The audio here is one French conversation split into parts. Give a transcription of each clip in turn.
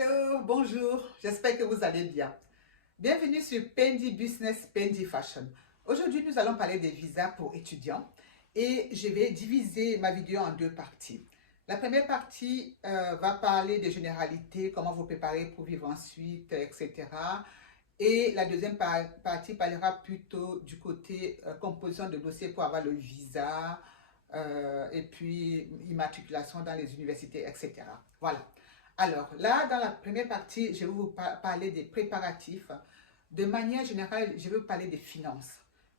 Hello, bonjour, j'espère que vous allez bien. Bienvenue sur Pendi Business, Pendi Fashion. Aujourd'hui, nous allons parler des visas pour étudiants et je vais diviser ma vidéo en deux parties. La première partie va parler des généralités, comment vous préparer pour vivre ensuite, etc. Et la deuxième partie parlera plutôt du côté composition de dossier pour avoir le visa et puis immatriculation dans les universités, etc. Voilà. Alors là, dans la première partie, je vais vous parler des préparatifs. De manière générale, je vais vous parler des finances.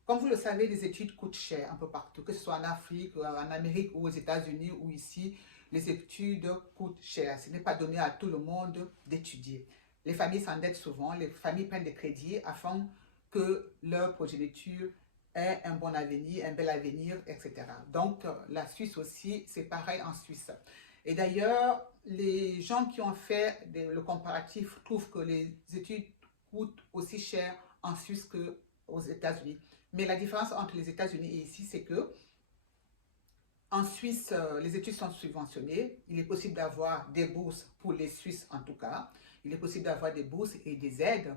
Comme vous le savez, les études coûtent cher un peu partout, que ce soit en Afrique, en Amérique ou aux États-Unis ou ici, les études coûtent cher. Ce n'est pas donné à tout le monde d'étudier. Les familles s'endettent souvent, les familles prennent des crédits afin que leur progéniture ait un bon avenir, un bel avenir, etc. Donc, la Suisse aussi, c'est pareil en Suisse. Et d'ailleurs, les gens qui ont fait le comparatif trouvent que les études coûtent aussi cher en Suisse qu'aux États-Unis. Mais la différence entre les États-Unis et ici, c'est que en Suisse, les études sont subventionnées. Il est possible d'avoir des bourses pour les Suisses en tout cas. Il est possible d'avoir des bourses et des aides.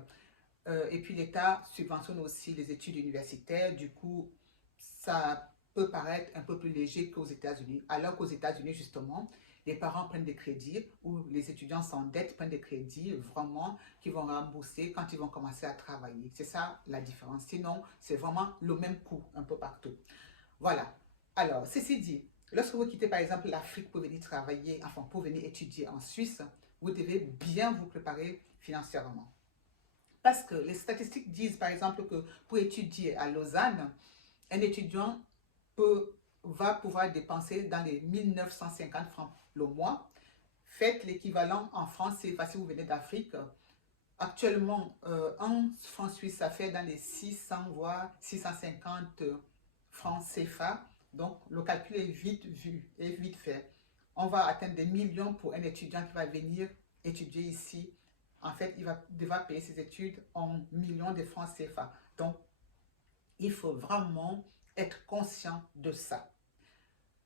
Et puis l'État subventionne aussi les études universitaires. Du coup, ça peut paraître un peu plus léger qu'aux États-Unis. Alors qu'aux États-Unis, justement, les parents prennent des crédits ou les étudiants s'endettent, prennent des crédits vraiment qui vont rembourser quand ils vont commencer à travailler. C'est ça la différence. Sinon, c'est vraiment le même coût un peu partout. Voilà. Alors, ceci dit, lorsque vous quittez par exemple l'Afrique pour venir travailler, enfin pour venir étudier en Suisse, vous devez bien vous préparer financièrement. Parce que les statistiques disent par exemple que pour étudier à Lausanne, un étudiant va pouvoir dépenser dans les 1950 francs le mois. Faites l'équivalent en France, c'est facile, vous venez d'Afrique. Actuellement, un franc suisse, ça fait dans les 600 voire 650 francs CFA. Donc, le calcul est vite vu et vite fait. On va atteindre des millions pour un étudiant qui va venir étudier ici. En fait, il va devoir payer ses études en millions de francs CFA. Donc, il faut vraiment être conscient de ça.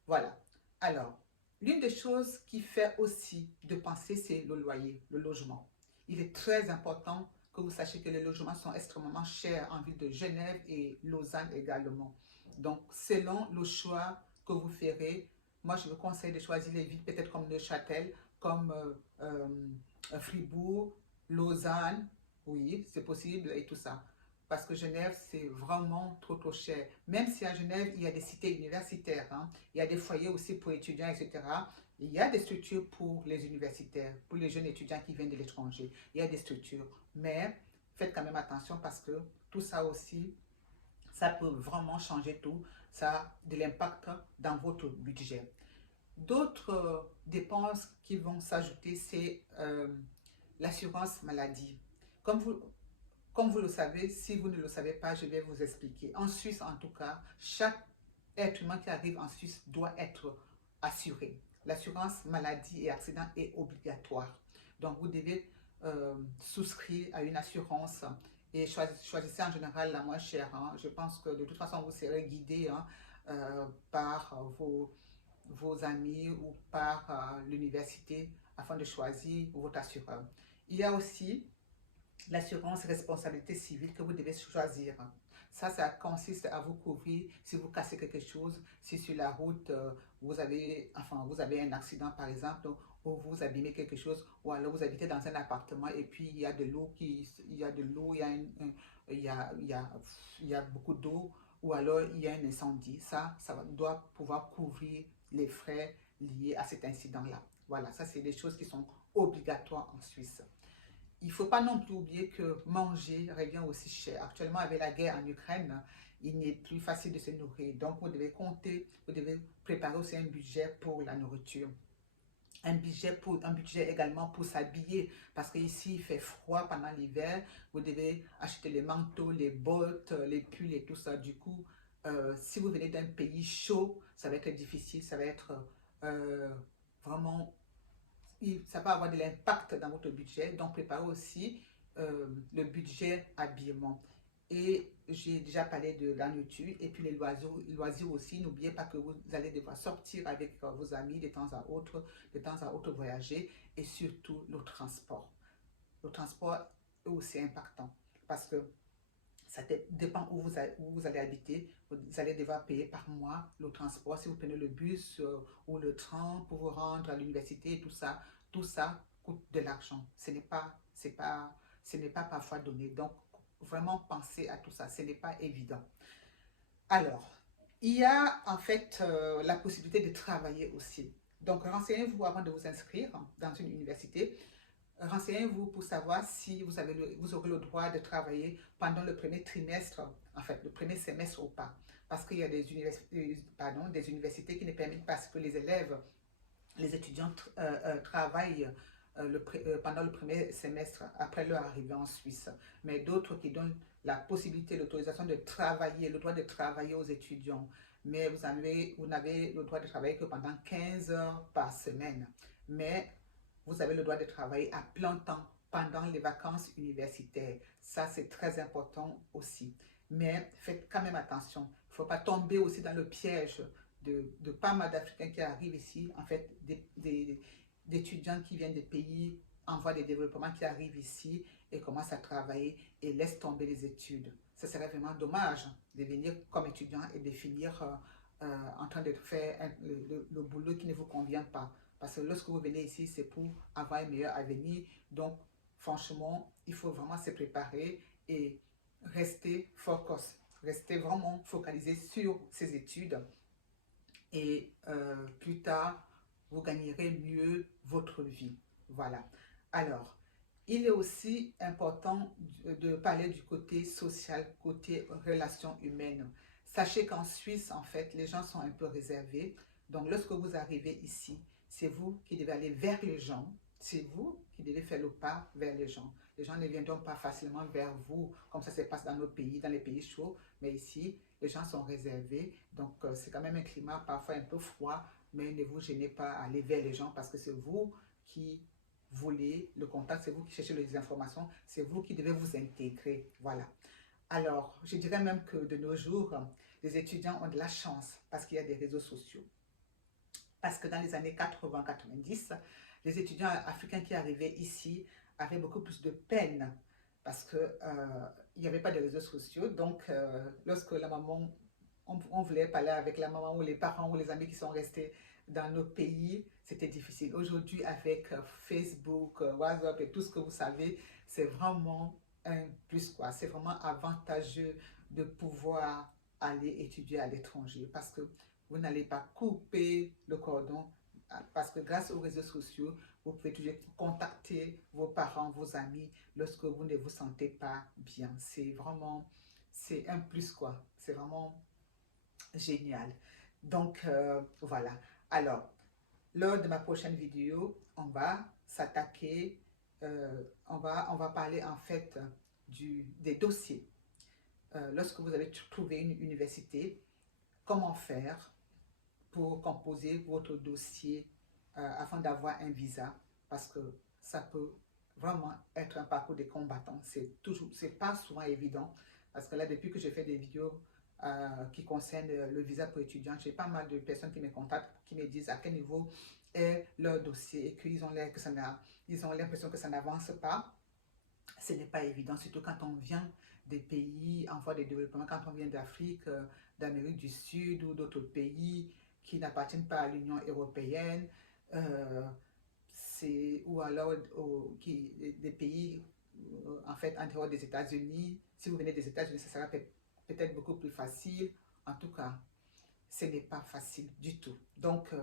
Voilà. Alors, l'une des choses qui fait aussi de penser, c'est le loyer, le logement. Il est très important que vous sachiez que les logements sont extrêmement chers en ville de Genève et Lausanne également. Donc, selon le choix que vous ferez, moi, je vous conseille de choisir les villes peut-être comme Neuchâtel, comme Fribourg, Lausanne, oui, c'est possible et tout ça. Parce que Genève, c'est vraiment trop cher. Même si à Genève, il y a des cités universitaires, hein, il y a des foyers aussi pour étudiants, etc. Il y a des structures pour les universitaires, pour les jeunes étudiants qui viennent de l'étranger. Il y a des structures. Mais faites quand même attention parce que tout ça aussi, ça peut vraiment changer tout. Ça a de l'impact dans votre budget. D'autres dépenses qui vont s'ajouter, c'est l'assurance maladie. Comme vous, comme vous le savez, si vous ne le savez pas, je vais vous expliquer. En Suisse, en tout cas, chaque être humain qui arrive en Suisse doit être assuré. L'assurance maladie et accident est obligatoire. Donc, vous devez souscrire à une assurance et choisissez en général la moins chère, hein. Je pense que de toute façon, vous serez guidé, hein, par vos amis ou par l'université afin de choisir votre assureur. Il y a aussi l'assurance responsabilité civile que vous devez choisir. Ça consiste à vous couvrir si vous cassez quelque chose, si sur la route vous avez un accident par exemple, ou vous abîmez quelque chose, ou alors vous habitez dans un appartement et puis il y a de l'eau, il y a de l'eau, il y a beaucoup d'eau, ou alors il y a un incendie. Ça doit pouvoir couvrir les frais liés à cet incident-là. Voilà, ça c'est des choses qui sont obligatoires en Suisse. Il ne faut pas non plus oublier que manger revient aussi cher. Actuellement, avec la guerre en Ukraine, il n'est plus facile de se nourrir. Donc, vous devez compter, vous devez préparer aussi un budget pour la nourriture. Un budget également pour s'habiller. Parce qu'ici, il fait froid pendant l'hiver. Vous devez acheter les manteaux, les bottes, les pulls et tout ça. Du coup, si vous venez d'un pays chaud, ça va être difficile. Ça va être euh, vraiment ça va avoir de l'impact dans votre budget. Donc, préparez aussi le budget habillement. Et j'ai déjà parlé de la nourriture et puis les loisirs aussi. N'oubliez pas que vous allez devoir sortir avec vos amis de temps à autre voyager et surtout le transport. Le transport est aussi impactant parce que ça dépend où vous allez habiter. Vous allez devoir payer par mois le transport. Si vous prenez le bus ou le train pour vous rendre à l'université et tout ça coûte de l'argent. Ce n'est pas parfois donné. Donc, vraiment penser à tout ça. Ce n'est pas évident. Alors, il y a en fait la possibilité de travailler aussi. Donc, renseignez-vous avant de vous inscrire dans une université. Renseignez-vous pour savoir si vous aurez le droit de travailler pendant le premier trimestre, en fait, le premier semestre ou pas. Parce qu'il y a des universités qui ne permettent pas que les élèves, les étudiants travaillent pendant le premier semestre après leur arrivée en Suisse. Mais d'autres qui donnent la possibilité, l'autorisation de travailler, le droit de travailler aux étudiants. Mais vous n'avez le droit de travailler que pendant 15 heures par semaine. Mais vous avez le droit de travailler à plein temps pendant les vacances universitaires. Ça, c'est très important aussi. Mais faites quand même attention. Il ne faut pas tomber aussi dans le piège de pas mal d'Africains qui arrivent ici, en fait, d'étudiants qui viennent des pays en voie de développement qui arrivent ici et commencent à travailler et laissent tomber les études. Ce serait vraiment dommage de venir comme étudiant et de finir en train de faire le boulot qui ne vous convient pas. Parce que lorsque vous venez ici, c'est pour avoir un meilleur avenir. Donc, franchement, il faut vraiment se préparer et rester focus, rester vraiment focalisé sur ses études. Et plus tard, vous gagnerez mieux votre vie. Voilà. Alors, il est aussi important de parler du côté social, côté relations humaines. Sachez qu'en Suisse, en fait, les gens sont un peu réservés. Donc, lorsque vous arrivez ici, c'est vous qui devez aller vers les gens. C'est vous qui devez faire le pas vers les gens. Les gens ne viendront pas facilement vers vous, comme ça se passe dans nos pays, dans les pays chauds. Mais ici, les gens sont réservés. Donc, c'est quand même un climat parfois un peu froid. Mais ne vous gênez pas à aller vers les gens parce que c'est vous qui voulez le contact, c'est vous qui cherchez les informations, c'est vous qui devez vous intégrer. Voilà. Alors, je dirais même que de nos jours, les étudiants ont de la chance parce qu'il y a des réseaux sociaux. Parce que dans les années 80-90, les étudiants africains qui arrivaient ici avaient beaucoup plus de peine parce qu'il n'y avait pas de réseaux sociaux. Donc, lorsque la maman, on voulait parler avec la maman ou les parents ou les amis qui sont restés dans nos pays, c'était difficile. Aujourd'hui, avec Facebook, WhatsApp et tout ce que vous savez, c'est vraiment un plus, quoi. C'est vraiment avantageux de pouvoir aller étudier à l'étranger parce que vous n'allez pas couper le cordon parce que grâce aux réseaux sociaux, vous pouvez toujours contacter vos parents, vos amis lorsque vous ne vous sentez pas bien. C'est un plus, quoi. C'est vraiment génial. Donc, voilà. Alors, lors de ma prochaine vidéo, on va s'attaquer, on va parler en fait des dossiers. Lorsque vous avez trouvé une université, comment faire pour composer votre dossier afin d'avoir un visa, parce que ça peut vraiment être un parcours de combattant. C'est pas souvent évident, parce que là, depuis que j'ai fait des vidéos qui concernent le visa pour étudiants, j'ai pas mal de personnes qui me contactent, qui me disent à quel niveau est leur dossier et qu'ils ont l'impression que ça n'avance pas. Ce n'est pas évident, surtout quand on vient des pays en voie de développement, quand on vient d'Afrique, d'Amérique du Sud ou d'autres pays qui n'appartiennent pas à l'Union européenne, ou alors des pays en fait en dehors des États-Unis. Si vous venez des États-Unis, ça sera peut-être beaucoup plus facile. En tout cas, ce n'est pas facile du tout. Donc,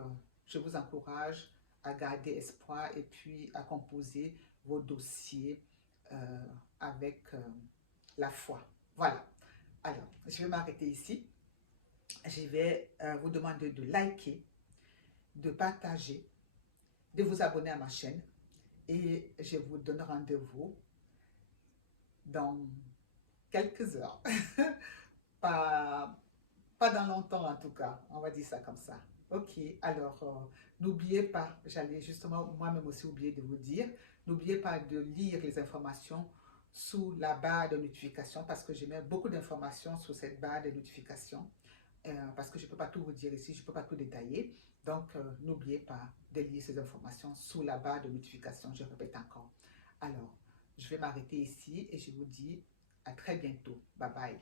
je vous encourage à garder espoir et puis à composer vos dossiers avec la foi. Voilà. Alors, je vais m'arrêter ici. Je vais vous demander de liker, de partager, de vous abonner à ma chaîne et je vous donne rendez-vous dans quelques heures. pas dans longtemps en tout cas, on va dire ça comme ça. Ok, alors n'oubliez pas, j'allais justement moi-même aussi oublier de vous dire, n'oubliez pas de lire les informations sous la barre de notification parce que je mets beaucoup d'informations sur cette barre de notification parce que je ne peux pas tout vous dire ici, je ne peux pas tout détailler. Donc, n'oubliez pas de lire ces informations sous la barre de notification, je répète encore. Alors, je vais m'arrêter ici et je vous dis à très bientôt. Bye bye.